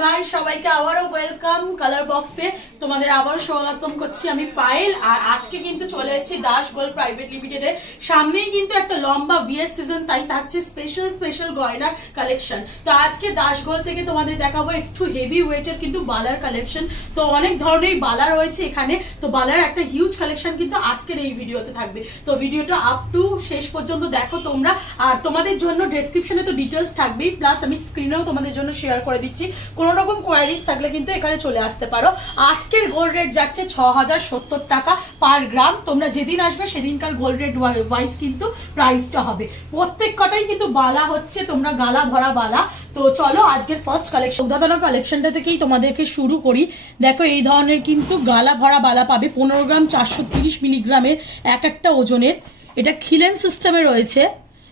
Guys সবাইকে আবারো welcome colour বক্সে তোমাদের আবারো স্বাগতম করছি আমি পায়েল। আর আজকে কিন্তু চলে এসেছি দাস গোল্ড প্রাইভেট লিমিটেডের সামনেই কিন্তু একটা লম্বা বিয়ের সিজন, তাই থাকছে স্পেশাল গয়নার কালেকশন। তো আজকে দাস গোল্ড থেকে তোমাদের দেখাবো একটু হেভি ওয়েটের কিন্তু বালার কালেকশন। তো অনেক ধরনের বালা রয়েছে এখানে, তো বালার একটা হিউজ কালেকশন কিন্তু আজকের এই ভিডিওতে থাকবে। তো ভিডিওটা আপ টু শেষ পর্যন্ত দেখো তোমরা। আর তোমাদের জন্য ডেসক্রিপশনে তো ডিটেলস থাকবেই, প্লাস আমি স্ক্রিনেও তোমাদের জন্য শেয়ার করে দিচ্ছি। কোন রকম কোয়ারিজ থাকলে কিন্তু এখানে চলে আসতে পারো। আজকের গোল্ড রেট যাচ্ছে 6070 টাকা পার গ্রাম। তোমরা যেদিন আসবে সেদিনকার গোল্ড রেট ওয়াইজ কিন্তু প্রাইসটা হবে। প্রত্যেক কটাই কিন্তু বালা হচ্ছে, তোমরা গালা ভরা বালা। তো চলো আজকের ফার্স্ট কালেকশন উদাহরণ কালেকশনটা থেকেই তোমাদেরকে শুরু করি। দেখো এই ধরনের কিন্তু গালা ভরা বালা পাবে 15 গ্রাম 430 মিলিগ্রামের এক একটা ওজনের। এটা খিলেন সিস্টেমে রয়েছে।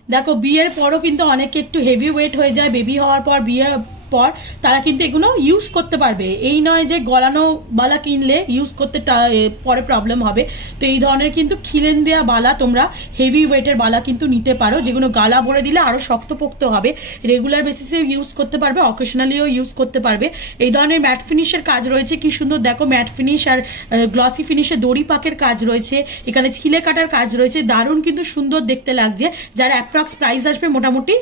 দেখো বিয়ের পরও কিন্তু অনেকে একটু হেভি ওয়েট হয়ে যায়, বেবি হওয়ার পর বিয়ের পর তারা কিন্তু এগুলো ইউজ করতে পারবে। এই নয় যে গলানো বালা কিনলে ইউজ করতে পরে প্রবলেম হবে। তো এই ধরনের কিন্তু খিলেন দেওয়া বালা তোমরা হেভি ওয়েটের বালা কিন্তু নিতে পারো, যেগুলো গালা ভরে দিলে আরো শক্তপোক্ত হবে। রেগুলার বেসিসে ইউজ করতে পারবে, অকেশনালিও ইউজ করতে পারবে। এই ধরনের ম্যাট ফিনিশের কাজ রয়েছে, কি সুন্দর দেখো ম্যাট ফিনিশ আর গ্লসি ফিনিশে দড়ি পাকের কাজ রয়েছে, এখানে ছিলে কাটার কাজ রয়েছে। দারুণ কিন্তু সুন্দর দেখতে লাগছে। যার অ্যাপ্রক্স প্রাইস আসবে মোটামুটি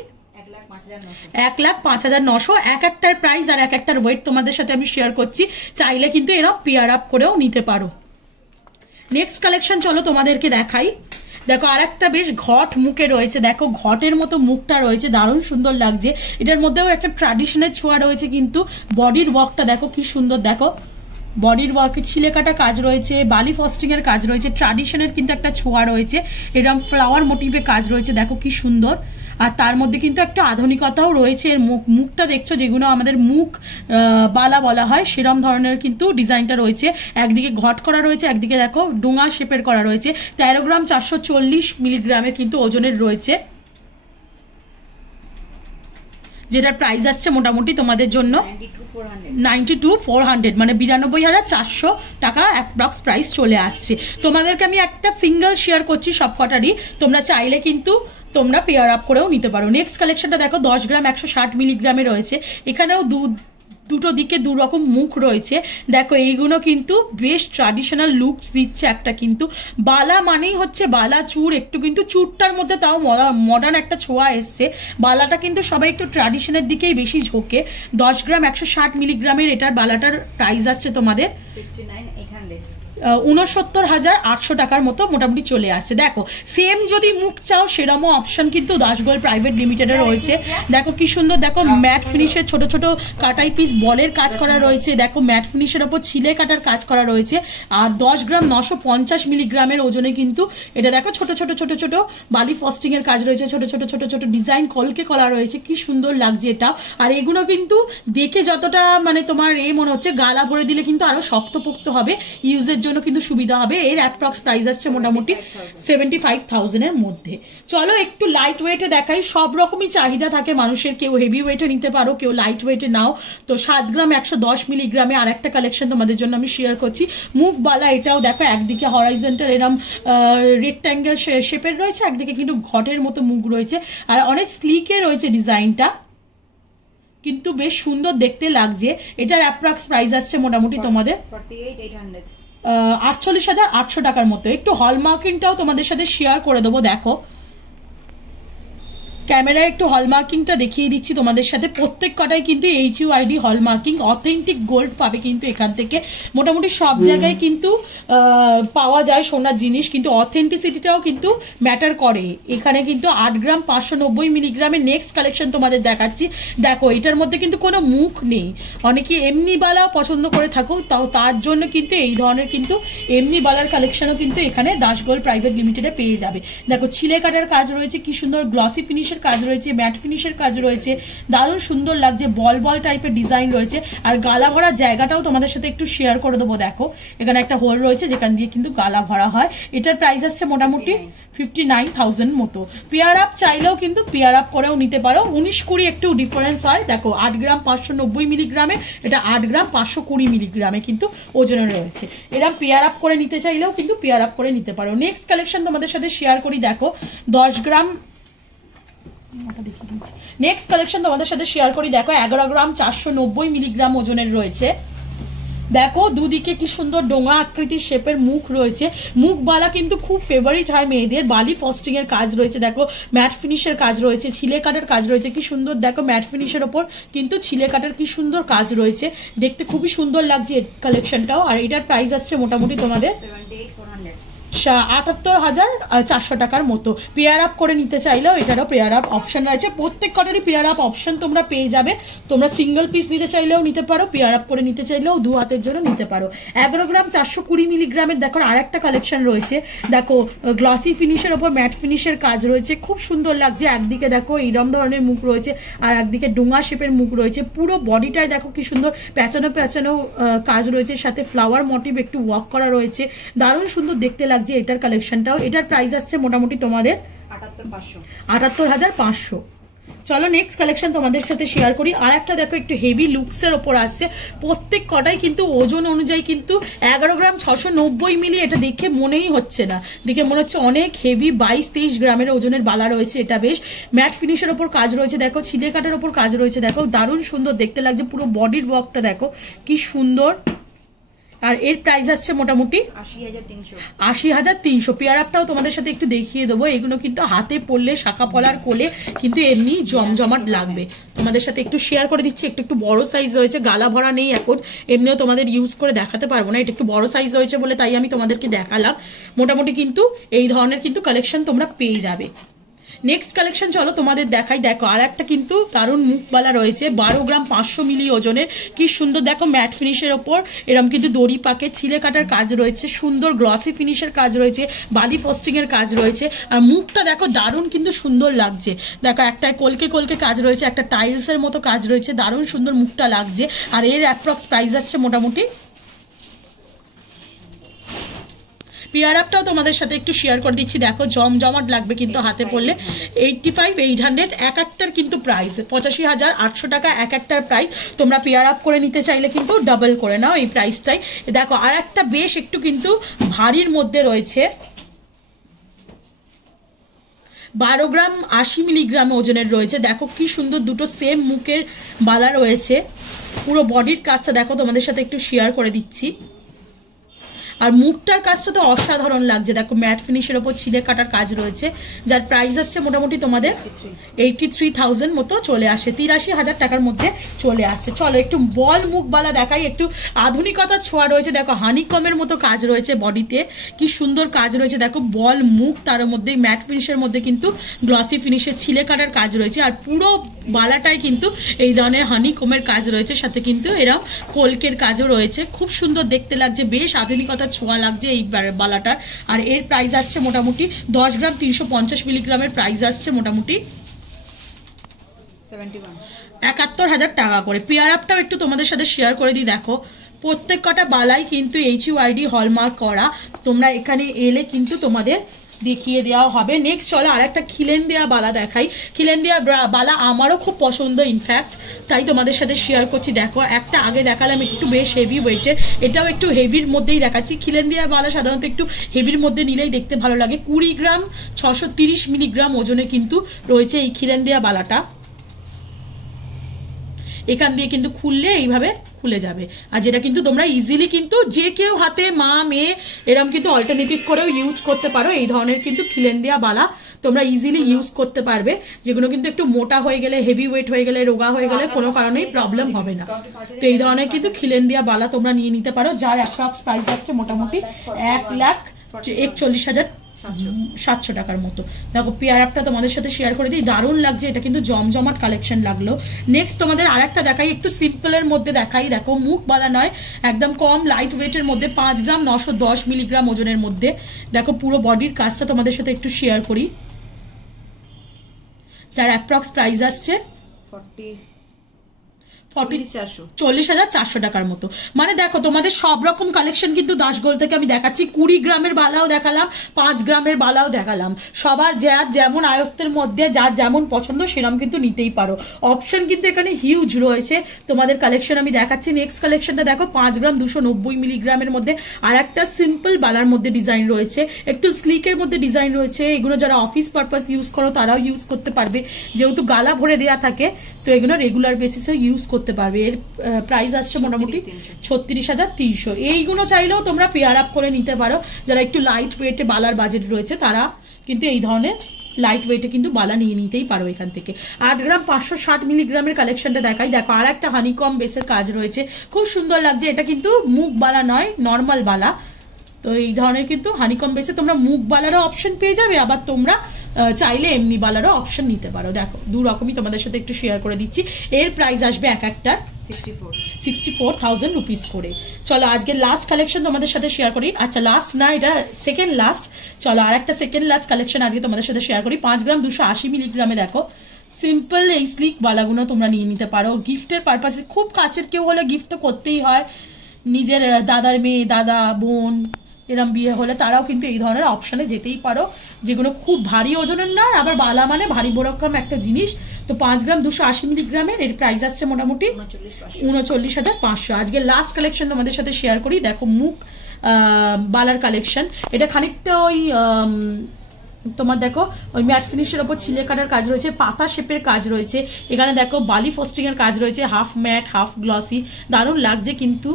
1,05,900 এক একটার প্রাইস আর এক একটার ওয়েট তোমাদের সাথে আমি শেয়ার করছি। চাইলে কিন্তু এরা পেয়ার আপ করেও নিতে পারো। নেক্সট কালেকশন চলো তোমাদেরকে দেখাই। দেখো আর একটা বেশ ঘট মুখে রয়েছে, দেখো ঘটের মতো মুখটা রয়েছে, দারুণ সুন্দর লাগছে। এটার মধ্যেও একটা ট্র্যাডিশনের ছোঁয়া রয়েছে, কিন্তু বডির ওয়ার্কটা দেখো কি সুন্দর। দেখো বডির ওয়ার্কে ছিলে কাটা কাজ রয়েছে, বালি ফস্টিং এর কাজ রয়েছে, ট্র্যাডিশনের কিন্তু একটা ছোঁয়া রয়েছে, এরকম ফ্লাওয়ার মোটিভে কাজ রয়েছে, দেখো কি সুন্দর। আর তার মধ্যে কিন্তু একটা আধুনিকতাও রয়েছে। এর মুখটা দেখছো, যেগুলো আমাদের মুখ বালা বলা হয় সেরম ধরনের কিন্তু ডিজাইনটা রয়েছে। একদিকে ঘট করা রয়েছে, একদিকে দেখো ডোঙা শেপের করা রয়েছে। 13 গ্রাম 440 মিলিগ্রামের কিন্তু ওজনের রয়েছে, যেটার প্রাইস আসছে মোটামুটি তোমাদের জন্য 92,400 মানে 92,400 টাকা অ্যাপ্রক্স প্রাইস চলে আসছে। তোমাদেরকে আমি একটা সিঙ্গেল শেয়ার করছি সব কটারই, তোমরা চাইলে কিন্তু তোমরা পেয়ার আপ করেও নিতে পারো। নেক্সট কালেকশনটা দেখো 10 গ্রাম 160 মিলিগ্রামে রয়েছে। এখানেও দুটো দিকে দু রকম মুখ রয়েছে। দেখো এইগুলো কিন্তু বেশ ট্র্যাডিশনাল লুক দিচ্ছে একটা, কিন্তু বালা মানেই হচ্ছে বালা চুর, একটু কিন্তু চুরটার মধ্যে তাও মডার্ন একটা ছোঁয়া এসছে। বালাটা কিন্তু সবাই একটু ট্র্যাডিশনের দিকেই বেশি ঝোঁকে। 10 গ্রাম 160 মিলিগ্রামের এটার বালাটার প্রাইস আসছে তোমাদের 69,800 টাকার মতো মোটামুটি চলে আসছে। দেখো সেম যদি মুখ চাও সেরকমও অপশন কিন্তু দাস গোল্ড প্রাইভেট লিমিটেডে রয়েছে। দেখো কি সুন্দর, দেখো ম্যাট ফিনিশের ছোট ছোট কাটাই পিস বলের কাজ করা রয়েছে। দেখো ম্যাট ফিনিশের ওপর ছিলে কাটার কাজ করা রয়েছে। আর 10 গ্রাম 950 মিলিগ্রামের ওজনে কিন্তু এটা দেখো ছোট ছোট বালি ফস্টিং এর কাজ রয়েছে, ছোট ডিজাইন কলকে করা রয়েছে, কি সুন্দর লাগছে এটা। আর এগুলো কিন্তু দেখে যতটা মানে তোমার মনে হচ্ছে গালা ভরে দিলে কিন্তু আরো শক্তপোক্ত হবে, ইউজের জন্য কিন্তু সুবিধা হবে। এর অ্যাপ্রক্স প্রাইস আসছে মোটামুটি 75,000 এর মধ্যে। চলো একটু লাইট ওয়েটে দেখাই। সব রকমই চাহিদা থাকে মানুষের, কেউ হেভি ওয়েটে নিতে পারো, কেউ লাইট ওয়েটে নাও। তো 7 গ্রাম 110 মিলিগ্রামে আর একটা কালেকশন তোমাদের জন্য আমি শেয়ার করছি। মুখ বালা এটাও দেখো, একদিকে হরাইজন্টাল এরম রেক্ট্যাঙ্গেল শেপের রয়েছে, একদিকে কিন্তু ঘটের মতো মুখ রয়েছে, আর অনেক স্লিকে রয়েছে ডিজাইনটা, কিন্তু বেশ সুন্দর দেখতে লাগছে। এটার অ্যাপ্রক্স প্রাইস আসছে মোটামুটি তোমাদের 48,800 টাকার মতো। একটু হলমার্কিংটাও তোমাদের সাথে শেয়ার করে দেবো। দেখো ক্যামেরায় একটু হলমার্কিংটা দেখিয়ে দিচ্ছি তোমাদের সাথে। প্রত্যেক কটাই কিন্তু HUID হলমার্কিং, অথেন্টিক গোল্ড পাবে কিন্তু এখান থেকে। মোটামুটি সব জায়গায় কিন্তু পাওয়া যায় সোনার জিনিস, কিন্তু অথেন্টিসিটিটাও কিন্তু ম্যাটার করে এখানে। কিন্তু 8 গ্রাম 590 মিলিগ্রামের নেক্সট কালেকশন তোমাদের দেখাচ্ছি। দেখো এটার মধ্যে কিন্তু কোনো মুখ নেই, অনেকে এমনি বালাও পছন্দ করে থাকো, তাও তার জন্য কিন্তু এই ধরনের কিন্তু এমনি বালার কালেকশনও কিন্তু এখানে দাস গোল্ড প্রাইভেট লিমিটেডে পেয়ে যাবে। দেখো ছিলে কাটার কাজ রয়েছে, কি সুন্দর গ্লসি ফিনিশ কাজ রয়েছে, ম্যাট ফিনিশের কাজ রয়েছে, দারুণ সুন্দর লাগছে। বল টাইপের ডিজাইন রয়েছে। আর গালা ভরা জায়গাটাও তোমাদের সাথে একটু শেয়ার করে দেবো। দেখো এখানে একটা হোল রয়েছে যেখান দিয়ে কিন্তু গালা ভরা হয়। এটার প্রাইস আসছে মোটামুটি 59,000 মতো। পেয়ার আপ চাইলেও কিন্তু পেয়ার আপ করেও নিতে পারো। 19-20 একটু ডিফারেন্স হয়। দেখো 8 গ্রাম 590 মিলিগ্রামে, এটা 8 গ্রাম 520 মিলিগ্রামে কিন্তু ওজনে রয়েছে। এরা পেয়ার আপ করে নিতে চাইলেও কিন্তু পেয়ার আপ করে নিতে পারো। নেক্সট কালেকশন তোমাদের সাথে শেয়ার করি। দেখো 10 গ্রাম নেক্সট কালেকশন তোমাদের সাথে শেয়ার করি, দেখো 11 গ্রাম 490 মিলিগ্রাম ওজনের রয়েছে। দেখো দুদিকে কি সুন্দর ডোঙা আকৃতির শেপের মুখ রয়েছে, মুখবালা কিন্তু খুব ফেভারিট হয় মেয়েদের। বালি ফস্টিং এর কাজ রয়েছে, দেখো ম্যাট ফিনিশের কাজ রয়েছে, ছিলে কাটার কাজ রয়েছে, কি সুন্দর দেখো ম্যাট ফিনিশের ওপর কিন্তু ছিলে কাটার কি সুন্দর কাজ রয়েছে, দেখতে খুবই সুন্দর লাগছে এই কালেকশনটাও। আর এটার প্রাইস আসছে মোটামুটি তোমাদের 78,400 টাকার মতো। পেয়ার আপ করে নিতে চাইলেও এটারও পেয়ার আপ অপশন রয়েছে, প্রত্যেক কটারই পেয়ার আপ অপশন তোমরা পেয়ে যাবে। তোমরা সিঙ্গেল পিস নিতে চাইলেও নিতে পারো, পেয়ার আপ করে নিতে চাইলেও দু হাতের জন্য নিতে পারো। 11 গ্রাম 420 মিলিগ্রামের দেখো আর একটা কালেকশন রয়েছে, দেখো গ্লসি ফিনিশের ওপর ম্যাট ফিনিশের কাজ রয়েছে, খুব সুন্দর লাগছে। একদিকে দেখো এইরকম ধরনের মুখ রয়েছে আর একদিকে ডোঙা শেপের মুখ রয়েছে, পুরো বডিটায় দেখো কি সুন্দর প্যাচানো প্যাচানো কাজ রয়েছে, সাথে ফ্লাওয়ার মোটিভ একটু ওয়ার্ক করা রয়েছে, দারুণ সুন্দর দেখতে লাগছে এটার কালেকশনটাও। এটার প্রাইস আসছে মোটামুটি তোমাদের 78,500। চলো নেক্সট কালেকশন তোমাদের সাথে শেয়ার করি। আর একটা দেখো একটু হেভি লুকসের ওপর আসছে, প্রত্যেক কটাই কিন্তু ওজন অনুযায়ী কিন্তু 11 গ্রাম 690 মিলি, এটা দেখে মনেই হচ্ছে না, দেখে মনে হচ্ছে অনেক হেভি 22-23 গ্রামের ওজনের বালা রয়েছে। এটা বেশ ম্যাট ফিনিশের ওপর কাজ রয়েছে, দেখো ছিলে কাটার ওপর কাজ রয়েছে, দেখো দারুণ সুন্দর দেখতে লাগছে, পুরো বডির ওয়ার্কটা দেখো কি সুন্দর। আর এর প্রাইস আসছে মোটামুটি 80,300। পেয়ার আপটাও তোমাদের সাথে একটু দেখিয়ে দেবো, এগুলো কিন্তু হাতে পড়লে শাখা পলার কোলে কিন্তু এমনি জমজমাট লাগবে। তোমাদের সাথে একটু শেয়ার করে দিচ্ছি, একটু বড় সাইজ রয়েছে, গালা ভরা নেই এখন, এমনিও তোমাদের ইউজ করে দেখাতে পারবো না, এটা একটু বড় সাইজ রয়েছে বলে তাই আমি তোমাদেরকে দেখালাম। মোটামুটি কিন্তু এই ধরনের কিন্তু কালেকশন তোমরা পেয়ে যাবে। নেক্সট কালেকশন চলো তোমাদের দেখাই, দেখো আর একটা কিন্তু দারুণ মুখবালা রয়েছে, 12 গ্রাম 500 মিলি ওজনের, কি সুন্দর দেখো ম্যাট ফিনিশের ওপর এরকম কিন্তু দড়ি পাকে ছিলে কাটার কাজ রয়েছে, সুন্দর গ্লসি ফিনিশের কাজ রয়েছে, বালি ফস্টিং এর কাজ রয়েছে। আর মুখটা দেখো দারুণ কিন্তু সুন্দর লাগছে, দেখো একটা কলকে কলকে কাজ রয়েছে, একটা টাইলসের মতো কাজ রয়েছে, দারুণ সুন্দর মুখটা লাগছে। আর এর অ্যাপ্রক্স প্রাইস আসছে মোটামুটি, পেয়ার আপটাও তোমাদের সাথে একটু শেয়ার করে দিচ্ছি, দেখো জমজমাট লাগবে কিন্তু হাতে পড়লে। 85,800 এক একটার কিন্তু প্রাইস, 85,800 টাকা এক একটার প্রাইস। তোমরা পেয়ার আপ করে নিতে চাইলে কিন্তু ডাবল করে নাও এই প্রাইসটাই। দেখো আর একটা বেশ একটু কিন্তু ভারীর মধ্যে রয়েছে, 12 গ্রাম 80 মিলিগ্রাম ওজনের রয়েছে, দেখো কি সুন্দর দুটো সেম মুখের বালা রয়েছে, পুরো বডির কাজটা দেখো তোমাদের সাথে একটু শেয়ার করে দিচ্ছি। আর মুখটার কাজটা তো অসাধারণ লাগছে, দেখো ম্যাট ফিনিশের ওপর ছিলে কাটার কাজ রয়েছে, যার প্রাইস আসছে মোটামুটি তোমাদের 83,000 মতো চলে আসে, 83,000 টাকার মধ্যে চলে আসছে। চলো একটু বল মুখবালা দেখাই, একটু আধুনিকতার ছোঁয়া রয়েছে, দেখো হানিকমের মতো কাজ রয়েছে বডিতে, কি সুন্দর কাজ রয়েছে, দেখো বল মুখ, তার মধ্যে ম্যাট ফিনিশের মধ্যে কিন্তু গ্লসি ফিনিশের ছিলে কাটার কাজ রয়েছে। আর পুরো বালাটাই কিন্তু এই ধরনের হানিকমের কাজ রয়েছে, সাথে কিন্তু এরকম কলকের কাজও রয়েছে, খুব সুন্দর দেখতে লাগছে, বেশ আধুনিকতার ছোঁয়া লাগছে এই বালাটার। আর এর প্রাইস আসছে মোটামুটি 10 গ্রাম 350 মিলিগ্রামের প্রাইস আসছে মোটামুটি 71,000 টাকা করে। পেয়ার আপটাও একটু তোমাদের সাথে শেয়ার করে দিই, দেখো প্রত্যেক কটা বালাই কিন্তু HUID হলমার্ক করা, তোমরা এখানে এলে কিন্তু তোমাদের দেখিয়ে দেওয়া হবে। নেক্সট চলো আর একটা খিলেন দেওয়া বালা দেখাই, খিলেন দেওয়া বালা আমারও খুব পছন্দ ইনফ্যাক্ট, তাই তোমাদের সাথে শেয়ার করছি। দেখো একটা আগে দেখালাম একটু বেশ হেভি ওয়েটের, এটাও একটু হেভির মধ্যেই দেখাচ্ছি। খিলেন দেওয়া বালা সাধারণত একটু হেভির মধ্যে নিলেই দেখতে ভালো লাগে। 20 গ্রাম 630 মিলিগ্রাম ওজনে কিন্তু রয়েছে এই খিলেন দেওয়া বালাটা, এখান দিয়ে কিন্তু খুললে এইভাবে খুলে যাবে। আর যেটা কিন্তু তোমরা ইজিলি কিন্তু যে কেউ হাতে, মা মেয়ে এরকম কিন্তু অল্টারনেটিভ করেও ইউজ করতে পারো। এই ধরনের কিন্তু খিলেন দেওয়া বালা তোমরা ইজিলি ইউজ করতে পারবে, যেগুলো কিন্তু একটু মোটা হয়ে গেলে, হেভি ওয়েট হয়ে গেলে, রোগা হয়ে গেলে কোনো কারণেই প্রবলেম হবে না। তো এই ধরনের কিন্তু খিলেন দেওয়া বালা তোমরা নিয়ে নিতে পারো, যার অ্যাপ্রক্স প্রাইস আসছে মোটামুটি 1,41,700 টাকার মতো। দেখো পেয়ার আপটা তোমাদের সাথে শেয়ার করে দিই, দারুণ লাগছে, এটা কিন্তু জমজমাট কালেকশন লাগলো। নেক্সট তোমাদের আরেকটা দেখাই, একটু সিম্পলের মধ্যে দেখাই, দেখো মুখ বালা নয়, একদম কম লাইট ওয়েটের মধ্যে, 5 গ্রাম 910 মিলিগ্রাম ওজনের মধ্যে। দেখো পুরো বডির কাজটা তোমাদের সাথে একটু শেয়ার করি, যার অ্যাপ্রক্স প্রাইস আসছে 40,400 টাকার মতো। মানে দেখো তোমাদের সব রকম কালেকশন কিন্তু দাস গোল্ড থেকে আমি দেখাচ্ছি। 20 গ্রামের বালাও দেখালাম, 5 গ্রামের বালাও দেখালাম। সবার যার যেমন আয়ত্তের মধ্যে যার যেমন পছন্দ সেরকম কিন্তু নিতেই পারো। অপশন কিন্তু এখানে হিউজ রয়েছে। তোমাদের কালেকশন আমি দেখাচ্ছি। নেক্সট কালেকশনটা দেখো, 5 গ্রাম 290 মিলিগ্রামের মধ্যে আর একটা সিম্পল বালার মধ্যে ডিজাইন রয়েছে, একটু স্লিকের মধ্যে ডিজাইন রয়েছে। এগুলো যারা অফিস পারপাস ইউজ করো তারাও ইউজ করতে পারবে, যেহেতু গালা ভরে দেওয়া থাকে তো এগুলো রেগুলার বেসিসে ইউজ করতে পারবে। এর প্রাইস আসছে মোটামুটি 36,300। এইগুলো চাইলেও তোমরা পেয়ার আপ করে নিতে পারো। যারা একটু লাইট ওয়েটে বালার বাজেট রয়েছে তারা কিন্তু এই ধরনের লাইট ওয়েটে কিন্তু বালা নিয়ে নিতেই পারো এখান থেকে। 8 গ্রাম 560 মিলিগ্রামের কালেকশনটা দেখাই। দেখো আর একটা হানিকম বেসের কাজ রয়েছে, খুব সুন্দর লাগছে। এটা কিন্তু মুখ বালা নয়, নর্মাল বালা। তো এই ধরনের কিন্তু হানিকম বেসে তোমরা মুখ বালারও অপশন পেয়ে যাবে, আবার তোমরা চাইলে এমনি বালারও অপশন নিতে পারো। দেখো দু রকমই তোমাদের সাথে একটু শেয়ার করে দিচ্ছি। এর প্রাইস আসবে এক একটা 64,000 রুপিস করে। চলো আজকে লাস্ট কালেকশন তোমাদের সাথে শেয়ার করি। আচ্ছা লাস্ট না, এটা সেকেন্ড লাস্ট। চলো আর একটা সেকেন্ড লাস্ট কালেকশন আজকে তোমাদের সাথে শেয়ার করি। 5 গ্রাম 280 মিলিগ্রামে দেখো সিম্পল এই স্লিক বালাগুলো তোমরা নিয়ে নিতে পারো গিফটের পারপাসে। খুব কাছের কেউ হলে গিফট তো করতেই হয়, নিজের দাদার মেয়ে, দাদা বোন এরম বিয়ে হলে তারাও কিন্তু এই ধরনের অপশানে যেতেই পারো, যেগুলো খুব ভারী ওজনের নয়, আবার বালা মানে ভারী বড়কম একটা জিনিস। তো 5 গ্রাম 280 মিলিগ্রামের এর প্রাইস আসছে মোটামুটি 39,500। আজকে লাস্ট কালেকশন তোমাদের সাথে শেয়ার করি। দেখো মুখ বালার কালেকশন। এটা খানিকটা ওই তোমার দেখো ওই ম্যাট ফিনিশের ওপর ছিলে কাটার কাজ রয়েছে, পাতা শেপের কাজ রয়েছে। এখানে দেখো বালি ফোস্টিং এর কাজ রয়েছে, হাফ ম্যাট হাফ গ্লসি, দারুণ লাগছে কিন্তু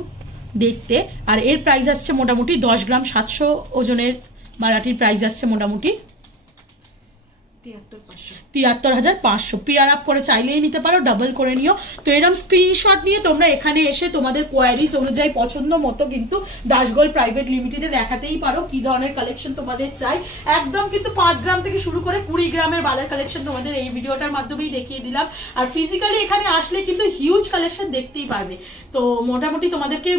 দেখতে। আর এর প্রাইস আসছে মোটামুটি 10 গ্রাম 700 ওজনের বালাটির প্রাইস আসছে মোটামুটি 73,500। পেয়ার আপ করে চাইলেই নিতে পারো, ডাবল করে নিও। তো এরকম স্ক্রিনশট নিয়ে তোমরা এখানে এসে তোমাদের কোয়ারিজ অনুযায়ী পছন্দ মতো কিন্তু দাস গোল্ড প্রাইভেট লিমিটেডে দেখাতেই পারো কি ধরনের কালেকশন তোমাদের চাই। একদম কিন্তু 5 গ্রাম থেকে শুরু করে 20 গ্রামের বালার কালেকশন তোমাদের এই ভিডিওটার মাধ্যমেই দেখিয়ে দিলাম। আর ফিজিক্যালি এখানে আসলে কিন্তু হিউজ কালেকশন দেখতেই পারবে। তো মোটামুটি তোমাদেরকে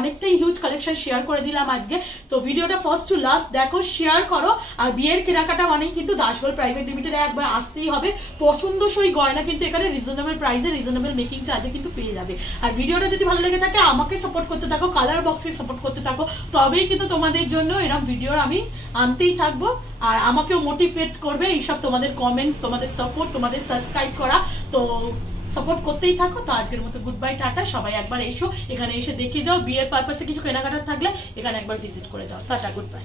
অনেকটাই হিউজ কালেকশন শেয়ার করে দিলাম আজকে। তো ভিডিওটা ফার্স্ট টু লাস্ট দেখো, শেয়ার করো। আর বিয়ের কেনাকাটা মানেই কিন্তু দাস গোল্ড প্রাইভেট লিমিটেডে একবার আসতেই হবে। পছন্দসই গয়না কিন্তু এখানে রিজনেবল প্রাইসে রিজনেবল মেকিং চার্জে কিন্তু পেয়ে যাবে। আর ভিডিওটা যদি ভালো লেগে থাকে আমাকে সাপোর্ট করতে থাকো, কালার বক্সে সাপোর্ট করতে থাকো, তবেই কিন্তু তোমাদের জন্য এরকম ভিডিও আমি আনতেই থাকবো। আর আমাকেও মোটিভেট করবে এইসব তোমাদের কমেন্টস, তোমাদের সাপোর্ট, তোমাদের সাবস্ক্রাইব করা। তো সাপোর্ট করতেই থাকো। তো আজকের মতো গুড বাই, টাটা। সবাই একবার এসো, এখানে এসে দেখে যাও। বিয়ের পারপাসে কিছু কেনাকাটা থাকলে এখানে একবার ভিজিট করে যাও। Tata, good bye.